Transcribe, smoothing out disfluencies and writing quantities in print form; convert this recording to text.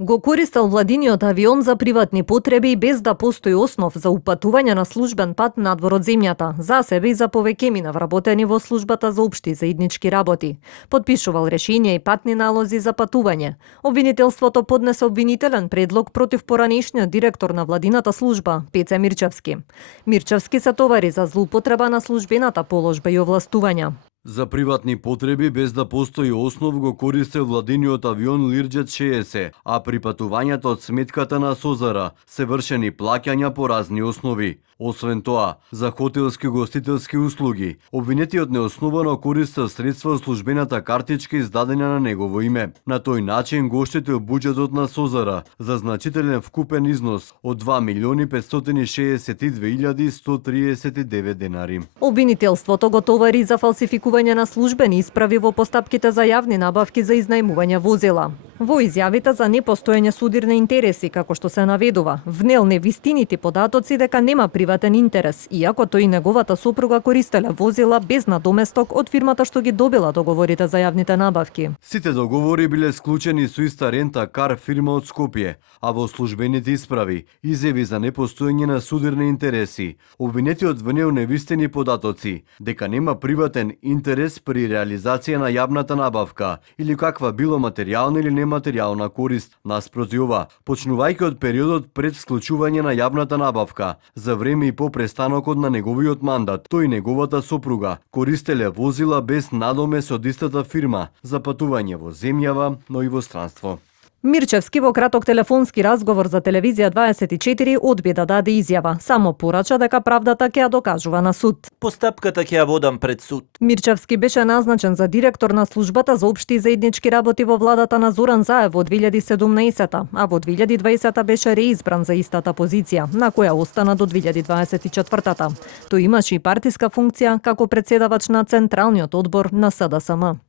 Го користел владиниот авион за приватни потреби без да постои основ за упатување на службен пат надвор од земјата, за себе и за повеќе вработени во службата за општи заеднички работи. Подпишувал решение и патни налози за патување. Обвинителството поднесе обвинителен предлог против поранешниот директор на владината служба, Пеце Мирчевски. Мирчевски се товари за злоупотреба на службената положба и овластувања. За приватни потреби без да постои основ го користел владиниот авион Лирџет 60, а при патувањата од сметката на Созара се вршени плаќања по разни основи. Освен тоа, за хотелски гостителски услуги, обвинетиот неосновано користел средства од службената картичка издадена на негово име. На тој начин го оштетил буџетот на Созара за значителен вкупен износ од 2.562.139 денари. Обвинителството го товари за фалсификување на службени исправи во постапките за јавни набавки за изнајмување возила. Во изјавите за непостоење судирни интереси, како што се наведува, внел невистините податоци дека нема приватен интерес, иако тој и неговата сопруга користеле возила без надоместок од фирмата што ги добила договорите за јавните набавки. Сите договори биле склучени со иста рента кар фирма од Скопје, а во службените исправи изјави за непостоење на судирни интереси. Обвинетиот внел невистини податоци дека нема приватен интерес при реализација на јавната набавка или каква било материјална или нематеријална корист. Наспроти ова, почнувајќи од периодот пред склучување на јавната набавка, за време и по престанокот на неговиот мандат, тој и неговата сопруга користеле возила без надомес од истата фирма за патување во земјава, но и во странство. Мирчевски во краток телефонски разговор за телевизија 24 одби да даде изјава, само порача дека правдата ќе ја докажува на суд. Постапката ќе ја водам пред суд. Мирчевски беше назначен за директор на службата за општи и заеднички работи во владата на Зоран Заев во 2017, а во 2020 беше реизбран за истата позиција, на која остана до 2024. Тој имаше и партиска функција како претседавач на Централниот одбор на СДСМ.